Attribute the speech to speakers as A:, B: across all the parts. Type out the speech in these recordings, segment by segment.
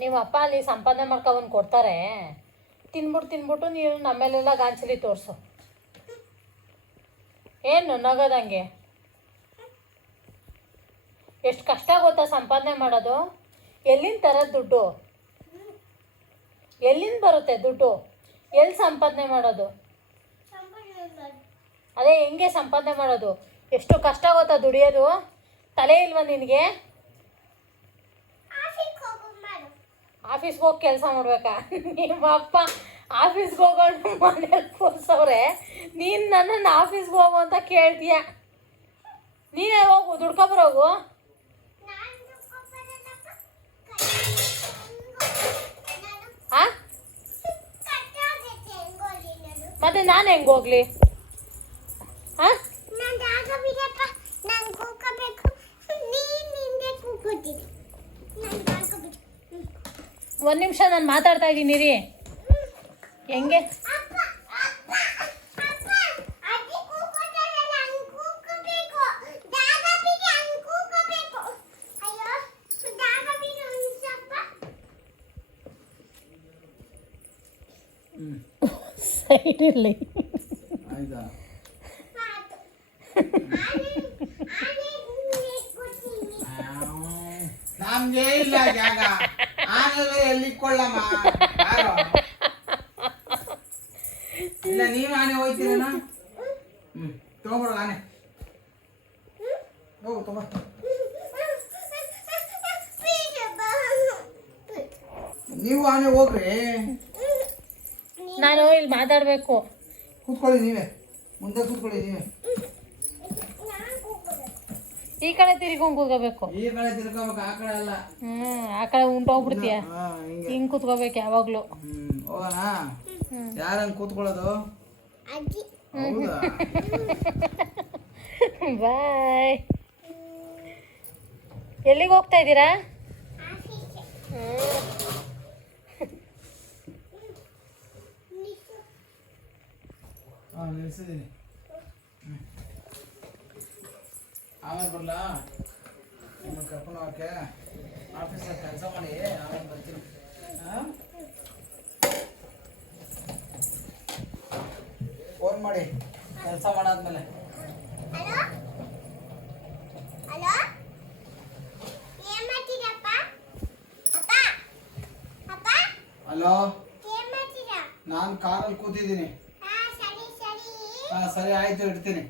A: ನಿಮ್ಮ ಅಪ್ಪ ಅಲ್ಲಿ ಸಂಪಾದನೆ ಮಾಡ್ಕೊಬಂದು ಕೊಡ್ತಾರೆ. ತಿನ್ಬಿಟ್ಟು ತಿನ್ಬಿಟ್ಟು ನೀನು ನಮ್ಮೇಲೆಲ್ಲ ಗಾಂಚಲಿ ತೋರಿಸು. ಏನು ನಗೋದಂಗೆ? ಎಷ್ಟು ಕಷ್ಟ ಗೊತ್ತಾ ಸಂಪಾದನೆ ಮಾಡೋದು? ಎಲ್ಲಿಂದ ತರೋದು ದುಡ್ಡು? ಎಲ್ಲಿಂದ ಬರುತ್ತೆ ದುಡ್ಡು? ಎಲ್ಲಿ ಸಂಪಾದನೆ ಮಾಡೋದು? ಅದೇ ಹೆಂಗೆ ಸಂಪಾದನೆ ಮಾಡೋದು? ಎಷ್ಟು ಕಷ್ಟ ಗೊತ್ತಾ ದುಡಿಯೋದು? ತಲೆ ಇಲ್ವಾ ನಿನಗೆ? ಆಫೀಸ್ಗೆ ಹೋಗಿ ಕೆಲಸ ಮಾಡ್ಬೇಕಾ ನಿಮ್ಮ ಅಪ್ಪ ಆಫೀಸ್ಗೆ ಹೋಗೋಣ ಮನೇಲಿ ಕೂರ್ಸವ್ರೆ ನೀನು ನನ್ನನ್ನು ಆಫೀಸ್ಗೆ ಹೋಗು ಅಂತ ಕೇಳ್ತೀಯ. ನೀನೇ ಹೋಗು ದುಡ್ಕೊಬರೋಗು. ಮತ್ತೆ ನಾನು ಹೆಂಗೆ ಹೋಗ್ಲಿ? ಒಂದು ನಿಮಿಷ ನಾನು ಮಾತಾಡ್ತಾ ಇದ್ದೀನಿ ರೀ ಹೆಂಗೆ ಸೈಡ್ ಇರಲಿ
B: ಆಯ್ತಾ ನಮ್ಗೆ ಇಲ್ಲ ಜಾಗ ಆನೆಲ್ಲ ಎಲ್ಲಿ ಕೊಳ್ಳಮ್ಮ? ಇಲ್ಲ ನೀವು ಆನೆ ಹೋಯ್ತೀರೇನ? ಹ್ಮ್ ತಗೊಂಬರೋ ಆನೆ. ಹೋಗು ತಗೋ. ನೀವು ಆನೆ ಹೋಗ್ರಿ.
A: ನಾನು ಇಲ್ಲಿ ಮಾತಾಡಬೇಕು.
B: ಕೂತ್ಕೊಳ್ಳಿ ನೀವೇ. ಮುಂದೆ ಕೂತ್ಕೊಳ್ಳಿ ನೀವೇ.
A: ಈ ಕಡೆ ತಿರ್ಕೊಂಡ್ ಕೂತ್ಕೋಬೇಕು
B: ಈ ಕಡೆ ತಿರ್ಕೋಬೇಕು ಆ ಕಡೆ ಅಲ್ಲ.
A: ಹ್ಞೂ ಆ ಕಡೆ ಉಂಟೋಗ್ಬಿಡ್ತೀಯ
B: ಹಿಂಗ್ ಹಿಂಗೆ.
A: ಹಿಂಗೆ ಕೂತ್ಕೋಬೇಕು ಯಾವಾಗಲೂ.
B: ಹ್ಮ್ ಹೋಗೋಣ?
A: ಹ್ಮ್.
B: ಯಾರಂಗ್ ಕೂತ್ಕೊಳ್ಳೋದು? ಹೌದಾ?
A: ಬಾಯ್. ಎಲ್ಲಿಗೆ ಹೋಗ್ತಾ ಇದ್ದೀರಾ?
B: ಹ್ಮ್. ನಿಲ್ಸಿದ್ದೀನಿ ಆಮೇಲೆ ಬರಲಾ? ನಿಮ್ಮ ಕರ್ಕೊಂಡು ಹೋಗಕ್ಕೆ ಆಫೀಸಲ್ಲಿ ಕೆಲಸ ಮಾಡಿ ಆಮೇಲೆ ಬರ್ತೀನಿ. ಫೋನ್ ಮಾಡಿ ಕೆಲಸ ಮಾಡಾದ್ಮೇಲೆ. ಹಲೋ? ನಾನು ಕಾರಲ್ಲಿ ಕೂತಿದ್ದೀನಿ. ಹಾಂ ಸರಿ ಆಯಿತು ಇಡ್ತೀನಿ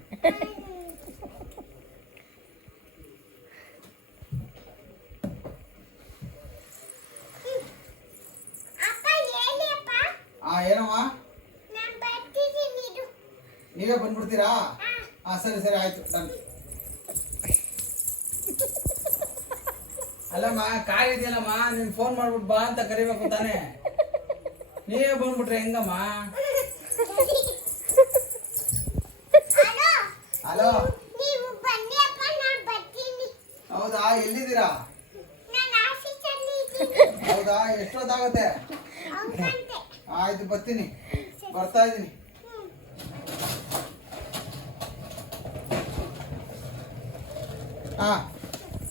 B: ಹಾ ಏನಮ್ಮ ನೀವೇ ಬಂದ್ಬಿಡ್ತೀರಾ? ಹಾ ಸರಿ ಸರಿ ಆಯ್ತು ಡನ್ ಅಲ್ಲಮ್ಮ ಕಾಯಿದೆಯಲ್ಲಮ್ಮ ಇದೆಯಲ್ಲಮ್ಮ ನೀನ್ ಫೋನ್ ಮಾಡ್ಬಿಟ್ಟು ಬಾ ಅಂತ ಕರಿಬೇಕು ತಾನೇ. ನೀವೇ ಬಂದ್ಬಿಟ್ರೆ ಹೆಂಗಮ್ಮ? ಹಲೋ? ಹೌದಾ? ಎಲ್ಲಿದ್ದೀರಾ? ಹೌದಾ? ಎಷ್ಟೊತ್ತಾಗುತ್ತೆ? ಆಯ್ತು ಬರ್ತೀನಿ. ಬರ್ತಾ ಇದ್ದೀನಿ. ಹಾ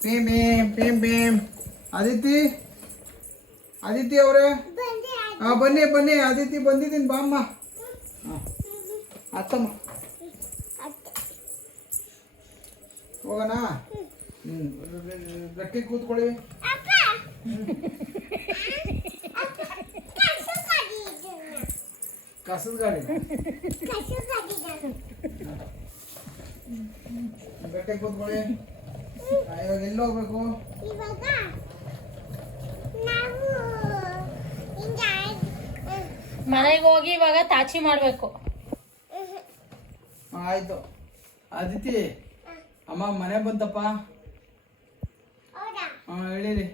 B: ಪೀಮ್ ಭೀಮ್ ಪೀಮ್ ಭೀಮ್ ಅದಿತಿ ಅದಿತಿ ಅವರೇ
C: ಬಂದೆ
B: ಹಾ ಬನ್ನಿ ಬನ್ನಿ ಅದಿತಿ ಬಂದಿದ್ದೀನಿ ಬಾಮ್ಮ ಹಾ ಅತ್ತಮ್ಮ ಹೋಗೋಣ ಹ್ಞೂ ಗಟ್ಟಿ ಕೂತ್ಕೊಳ್ಳಿ
C: ಅಪ್ಪ ಕಸು ಕಡಿದನು
B: ಕಸದ ಗಾಡಿ
C: ಕಸು ಕಡಿದನು
B: ಗಟ್ಟಿ ಕೂತ್ಕೊಳ್ಳಿ ಆ, ಇವಾಗ ಎಲ್ಲಿ ಹೋಗ್ಬೇಕು?
C: ಇವಾಗ ನಾವು ಹಿಂಗ
A: ಮನೆಗೆ ಹೋಗಿ ಇವಾಗ ತಾಚಿ ಮಾಡಬೇಕು.
B: ಆಯ್ತು. ಅದಿತಿ ಅಮ್ಮ ಮನೆ ಬಂತಪ್ಪ?
C: ಹೌದಾ?
B: ಹಾಂ ಹೇಳಿರಿ.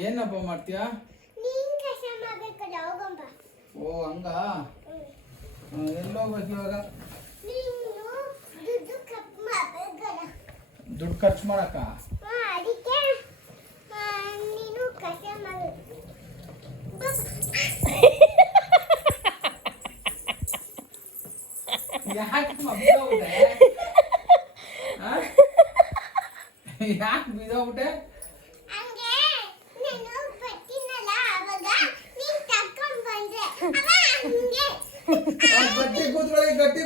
B: ಏನಪ್ಪ ಮಾಡ್ತೀಯಾ?
C: ನೀನ್ ಕಸ ಮಾಡ್ಬೇಕಲ್ಲ ಹೋಗಂಬ
B: ಓ ಹಂಗ? ಎಲ್ಲಿ ಹೋಗ್ಬೇಕು ಇವಾಗ
C: ನೀನು ದುಡ್ಡು ಕಪ್ ಮಾಡ್ಬೇಕಲ್ಲ
B: ದುಡ್ಡು ಖರ್ಚು ಮಾಡಕ್ಕ? ಯಾಕೆ ಯಾಕೆ ಬಿದ್ದೋಗ್ಬಿಟ್ಟೆ?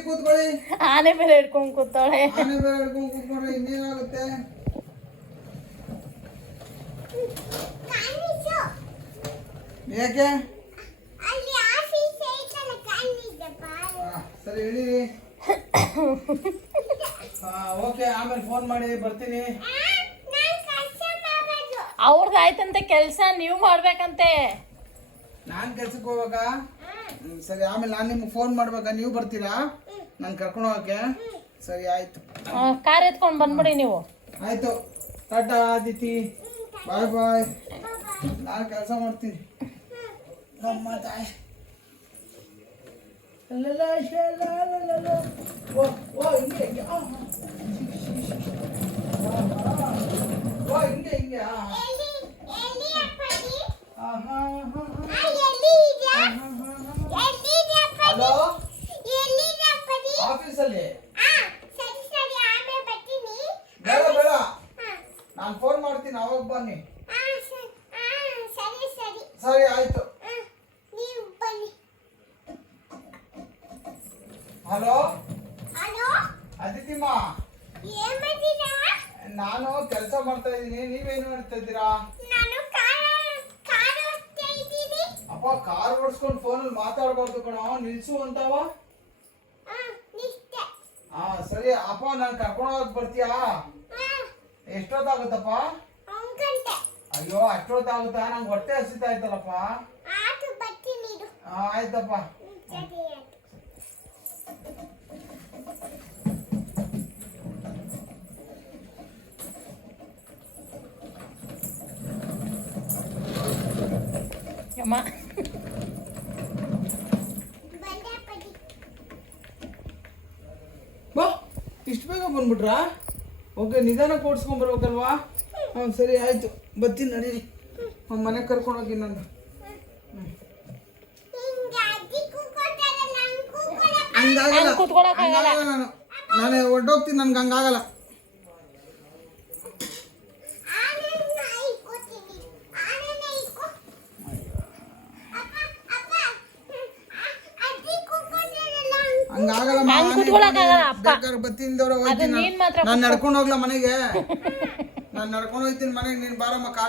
B: ಕೂತ್ಕೊಳ್ಳಿ
A: ಆನೆ ಮೇಲೆ ಹಿಡ್ಕೊಂಡು ಕೂತಾಳೆ
B: ಆನೆ ಮೇಲೆ ಹಿಡ್ಕೊಂಡು ಕೂತ್ಕೊಂಡ್ರೆ ಇನ್ನೇನಾಗುತ್ತೆ?
C: ಕಾಣಿಸು.
B: ಯಾಕೆ? ಸರಿ ಹೇಳಿರಿ ಓಕೆ ಆಮೇಲೆ ಫೋನ್ ಮಾಡಿ ಬರ್ತೀನಿ.
A: ಅವ್ರದ್ದು ಆಯ್ತಂತೆ ಕೆಲಸ ನೀವು ಮಾಡ್ಬೇಕಂತೆ.
B: ನಾನು ಕೆಲ್ಸಕ್ಕೆ ಹೋಗ್ಬೇಕಾ? ಹ್ಮ್, ಸರಿ ಆಮೇಲೆ ನಾನು ನಿಮ್ಗೆ ಫೋನ್ ಮಾಡ್ಬೇಕಾ? ನೀವು ಬರ್ತೀರಾ? ನಾನು ಕರ್ಕೊಂಡು ಹೋಗಕ್ಕೆ? ಸರಿ ಆಯ್ತು.
A: ಕಾರ್ ಎತ್ಕೊಂಡು ಬಂದ್ಬಿಡಿ ನೀವು.
B: ಆಯ್ತು. ಟಾಟಾ ಆದಿತಿ. ಬಾಯ್ ಬಾಯ್. ನಾನು ಕೆಲಸ ಮಾಡ್ತೀನಿ. ನಮ್ಮ ತಾಯಿ. ಲಲ ಶಲ ಲಲ. ಓ ಓ ಹಿಂಗೆ ಹಿಂಗೆ. ಆ, ಆ. ಓ ಹಿಂಗೆ ಹಿಂಗೆ. ಆ, ಆ.
C: ಎಲ್ಲಿ ಎಲ್ಲಿ ಅಪ್ಪಡಿ
B: ಆಹಾ, ಆಹಾ,
C: ಆ ಎಲ್ಲಿ ಇದೆ
B: ಆಹಾ, ಆಹಾ.
C: ಎಲ್ಲಿ ಇದೆ ಅಪ್ಪಡಿ
B: ಹಲೋ
C: ಎಲ್ಲಿ ಇದೆ ಅಪ್ಪಡಿ
B: ಆಫೀಸಲ್ಲಿ
C: ಆ ಸರಿ ಸರಿ ಆಮೇಲೆ ಬರ್ತೀನಿ
B: ಬೇಡ ಬೇಡ
C: ಹಾ
B: ನಾನು ಫೋನ್ ಮಾಡ್ತೀನಿ ಅವಾಗ ಬನ್ನಿ
C: ಆ ಸರಿ ಆ ಸರಿ ಸರಿ
B: ಸರಿ ಆಯ್ತು
C: ಆ ನೀವು ಬನ್ನಿ
B: ಹಲೋ?
C: ಹಲೋ?
B: ಅದಿತಿಮ್ಮ
C: ಏನ್ ಮಾಡ್ತಿದ್ದೀರಾ
B: ನಾನು ಕೆಲಸ ಮಾಡ್ತಾ ಇದ್ದೀನಿ. ನೀವೇನು ಮಾಡ್ತಾ ಇದ್ದೀರಾ?
C: ನಾನು ಕಾರ್ ಕಾರ್ ಓಡಿಸ್ತಾ ಇದ್ದೀನಿ.
B: ಅಪ್ಪ ಕಾರ್ ಓಡಿಸ್ಕೊಂಡು ಫೋನಲ್ಲಿ ಮಾತಾಡಬಾರ್ದು ಕಣೋ. ನಿಲ್ಸು ಅಂತಾವ? ಹಾ ಸರಿ. ಅಪ್ಪ ನಾನು ಕರ್ಕೊಂಡು ಹೋಗಕ್ ಬರ್ತೀಯಾ? ಎಷ್ಟೊತ್ತಾಗುತ್ತಪ್ಪ? ಅಯ್ಯೋ ಅಷ್ಟೊತ್ತಾಗುತ್ತಾ? ನಂಗೆ ಹೊಟ್ಟೆ ಹಸಿತಾ ಇತ್ತಲ್ಲಪ್ಪ. ಆಯ್ತಪ್ಪ.
A: ಅಮ್ಮ.
B: ಬಾ, ಇಷ್ಟು ಬೇಗ ಬಂದ್ಬಿಟ್ರಾ? ಓಕೆ ನಿಧಾನ ಓಡಿಸ್ಕೊಂಡ್ ಬರ್ಬೇಕಲ್ವಾ? ಹಾಂ ಸರಿ, ಆಯ್ತು. ಬರ್ತೀನಿ ನಡೀರಿ. ಮನೆಗೆ ಕರ್ಕೊಂಡು ಹೋಗಿ ನಾನು
C: ಹಿಂಗೆ ಅಜ್ಜಿ ಕೂತ್ಕೊಳ್ತಾರಲ್ಲ ಹಂಗ್
B: ಹಂಗಾಗಲ್ಲ.
A: ಹಂಗ್ ಕೂತ್ಕೊಳಕ್ಕಾಗಲ್ಲ.
B: ಹಂಗಾಗಲ್ಲ ನಾನು. ನಾನು ಹೊರ್ಟೋಗ್ತೀನಿ ನನ್ಗೆ ಹಂಗಾಗಲ್ಲ.
C: ಹಂಗ್
B: ಹಂಗಾಗಲ್ಲ
A: ಹಂಗ್ ಕೂತ್ಕೊಳಕ್ಕಾಗಲ್ಲ, ಅಪ್ಪ.
B: ಬೇಕಾದ್ರೆ ಬತ್ತಿಂದವ್ರ
A: ಅದು ನೀನ್ ಮಾತ್ರ
B: ನಾನು ನಡ್ಕೊಂಡು ಹೋಗ್ಲಾ ಮನೆಗೆ. ನಾನು ನಡ್ಕೊಂಡು ಹೋಗ್ತೀನಿ ಮನೆಗೆ ನೀನು ಬಾರಮ್ಮ ಕಾರ್